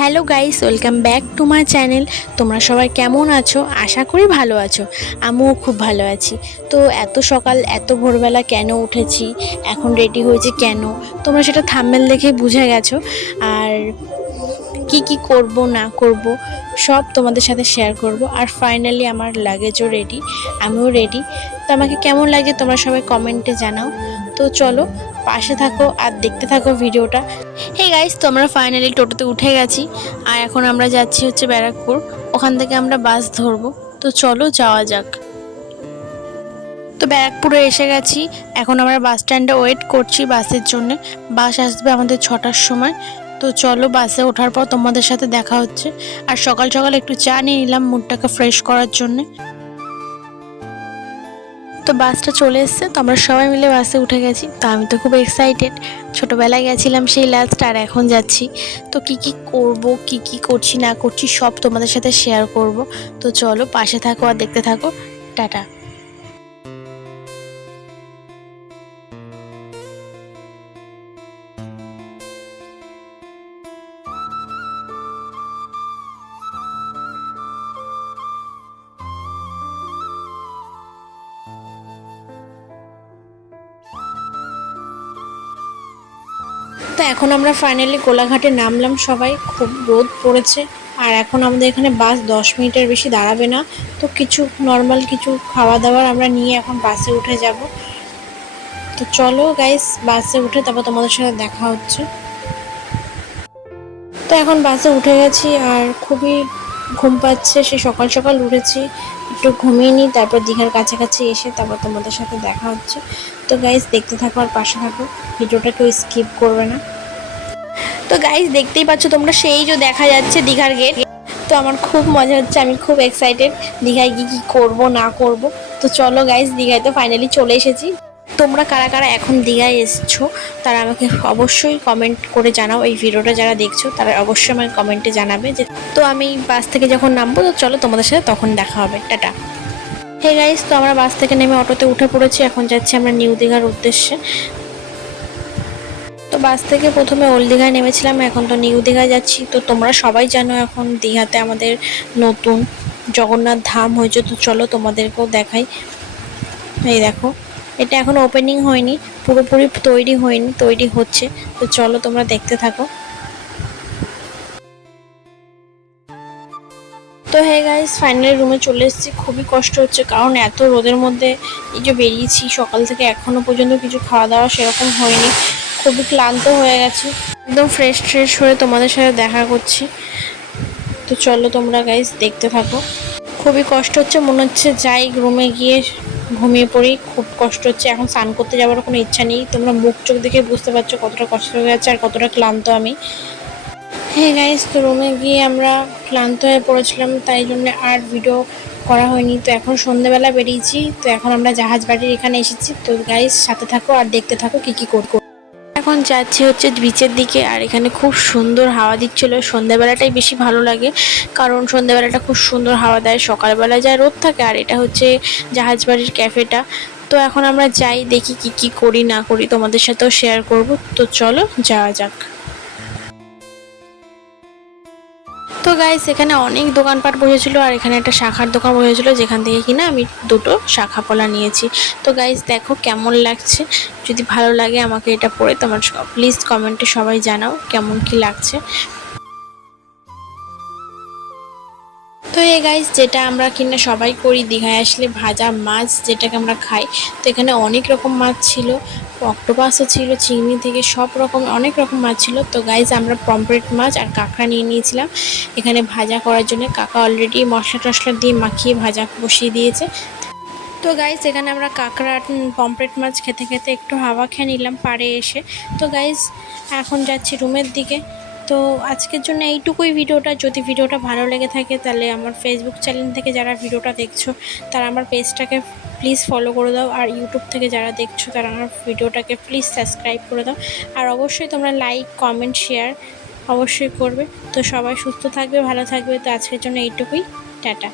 Hello guys, welcome back to my channel. তোমরা সবাই কেমন আছো? আশা করি ভালো আছো। আমিও খুব ভালো আছি। তো এত সকাল এত ভোরবেলা কেন উঠেছি, এখন রেডি হয়েছি কেন, তোমরা সেটা থাম্বনেল দেখে বুঝে গেছো। আর কি করব না করব সব তোমাদের সাথে শেয়ার করব। আর ফাইনালি আমার লাগেজও রেডি, আমিও রেডি। তো আমাকে কেমন লাগে তোমরা সবাই কমেন্টে জানাও। তো চলো পাশে থাকো আর দেখতে থাকো ভিডিওটা। হে গাইস, তো আমরা ফাইনালি টোটোতে উঠে গেছি আর এখন আমরা যাচ্ছি হচ্ছে ব্যারাকপুর। ওখান থেকে আমরা বাস ধরবো। তো চলো যাওয়া যাক। তো ব্যারাকপুরে এসে গেছি, এখন আমরা বাস স্ট্যান্ডে ওয়েট করছি বাসের জন্য। বাস আসবে আমাদের 6টার সময়। তো চলো বাসে ওঠার পর তোমাদের সাথে দেখা হচ্ছে। আর সকাল সকাল একটু চা নিয়ে নিলাম মুডটাকে ফ্রেশ করার জন্যে। তো বাসটা চলে এসছে, তো আমরা সবাই মিলে বাসে উঠে গেছি। তো আমি তো খুব এক্সাইটেড। ছোটোবেলায় গেছিলাম সেই লাস্ট, আর এখন যাচ্ছি। তো কি করব, কি করছি না করছি সব তোমাদের সাথে শেয়ার করব। তো চলো পাশে থাকো আর দেখতে থাকো। টাটা। তো এখন আমরা ফাইনালি কোলাঘাটে নামলাম সবাই। খুব রোদ পড়েছে আর এখন আমাদের এখানে বাস 10 মিনিটের বেশি দাঁড়াবে না। তো কিছু নর্মাল কিছু খাওয়া দাওয়ার আমরা নিয়ে এখন বাসে উঠে যাব। তো চলো গাইস বাসে উঠে তারপর তোমাদের সাথে দেখা হচ্ছে। তো এখন বাসে উঠে গেছি আর খুবই ঘুম পাচ্ছে। সে সকাল সকাল উঠেছি, একটু ঘুমিয়ে নিই, তারপর দীঘার কাছাকাছি এসে তারপর তোমাদের সাথে দেখা হচ্ছে। তো গাইস দেখতে থাকো আর পাশে থাকো, ভিডিওটা কেউ স্কিপ করবে না। তো গাইস দেখতেই পাচ্ছ তোমরা, সেই যে দেখা যাচ্ছে দীঘার গেট। তো আমার খুব মজা হচ্ছে, আমি খুব এক্সাইটেড দীঘায় গিয়ে কী করবো না করব। তো চলো গাইস দীঘায় তো ফাইনালি চলে এসেছি। তোমরা কারা কারা এখন দীঘায় এসছো তারা আমাকে অবশ্যই কমেন্ট করে জানাও। এই ভিডিওটা যারা দেখছো তারা অবশ্যই আমাকে কমেন্টে জানাবে যে। তো আমি বাস থেকে যখন নামবো তো চলো তোমাদের সাথে তখন দেখা হবে। টাটা। হে গাইস, তো আমরা বাস থেকে নেমে অটোতে উঠে পড়েছি, এখন যাচ্ছি আমরা নিউ দীঘার উদ্দেশ্যে। তো বাস থেকে প্রথমে ওল্ড দীঘায় নেমেছিলাম, এখন তো নিউ দীঘায় যাচ্ছি। তো তোমরা সবাই জানো এখন দীঘাতে আমাদের নতুন জগন্নাথ ধাম হয়েছে। তো চলো তোমাদেরকেও দেখাই। এই দেখো, এটা এখনো ওপেনিং হয়নি, পুরোপুরি তৈরি হয়নি, তৈরি হচ্ছে। তো চলো তোমরা দেখতে থাকো। তো হে গাইস ফাইনালি রুমে চলে এসেছি। খুবই কষ্ট হচ্ছে কারণ এত রোদের মধ্যে এই যে বেরিয়েছি সকাল থেকে, এখনো পর্যন্ত কিছু খাওয়া দাওয়া সেরকম হয়নি। খুবই ক্লান্ত হয়ে গেছি, একদম ফ্রেশ হয়ে তোমাদের সাথে দেখা করছি। তো চলো তোমরা গাইস দেখতে থাকো। খুবই কষ্ট হচ্ছে, মনে হচ্ছে যাই রুমে গিয়ে ঘুমিয়ে পড়ি। খুব কষ্ট হচ্ছে, এখন স্নান করতে যাওয়ার কোনো ইচ্ছা নেই। তোমরা মুখ চোখ দেখে বুঝতে পারছো কতটা কষ্ট হয়ে গেছে আর কতটা ক্লান্ত আমি। হ্যাঁ গাইস, তো রুমে গিয়ে আমরা ক্লান্ত হয়ে পড়েছিলাম, তাই জন্য আর ভিডিও করা হয়নি। তো এখন সন্ধ্যেবেলা বেরিয়েছি, তো এখন আমরা জাহাজ বাড়ির এখানে এসেছি। তো গাইস সাথে থাকো আর দেখতে থাকো কি করবো। এখন যাচ্ছি হচ্ছে বিচের দিকে, আর এখানে খুব সুন্দর হাওয়া দিচ্ছিল। সন্ধ্যাবেলাটাই বেশি ভালো লাগে কারণ সন্ধ্যাবেলাটা খুব সুন্দর হাওয়া দেয়, সকালবেলা যা রোদ থাকে। আর এটা হচ্ছে জাহাজ বাড়ির ক্যাফেটা। তো এখন আমরা যাই, দেখি কি করি না করি তোমাদের সাথেও শেয়ার করব। তো চলো যাওয়া যাক। তো গাইস এখানে অনেক দোকানপাট বসেছিল আর এখানে একটা শাখার দোকান বসেছিল, যেখান থেকে কিনা আমি দুটো শাখা পলা নিয়েছি। তো গাইস দেখো কেমন লাগছে, যদি ভালো লাগে আমাকে এটা পরে তোমার প্লিজ কমেন্টে সবাই জানাও কেমন কি লাগছে। তো এই গাইস যেটা আমরা কিনা সবাই করি দীঘায় আসলে, ভাজা মাছ যেটাকে আমরা খাই। তো এখানে অনেক রকম মাছ ছিল, অক্টোপাসও ছিল, চিংড়ি থেকে সব রকম অনেক রকম মাছ ছিল। তো গাইস আমরা পমফ্রেট মাছ আর কাঁকড়া নিয়ে নিয়েছিলাম এখানে ভাজা করার জন্য। কাকা অলরেডি মশলা টশলা দিয়ে মাখিয়ে ভাজা বসিয়ে দিয়েছে। তো গাইস এখানে আমরা কাঁকড়া পমফ্রেট মাছ খেতে খেতে একটু হাওয়া খেয়ে নিলাম পাড়ে এসে। তো গাইস এখন যাচ্ছি রুমের দিকে। তো আজকের জন্য এইটুকুই ভিডিওটা। যদি ভিডিওটা ভালো লেগে থাকে তাহলে আমার ফেসবুক চ্যানেল থেকে যারা ভিডিওটা দেখছো তারা আমার পেজটাকে প্লিজ ফলো করে দাও, আর ইউটিউব থেকে যারা দেখছো তারা আমার ভিডিওটাকে প্লিজ সাবস্ক্রাইব করে দাও। আর অবশ্যই তোমরা লাইক কমেন্ট শেয়ার অবশ্যই করবে। তো সবাই সুস্থ থাকবে, ভালো থাকবে। তো আজকের জন্য এইটুকুই, টাটা।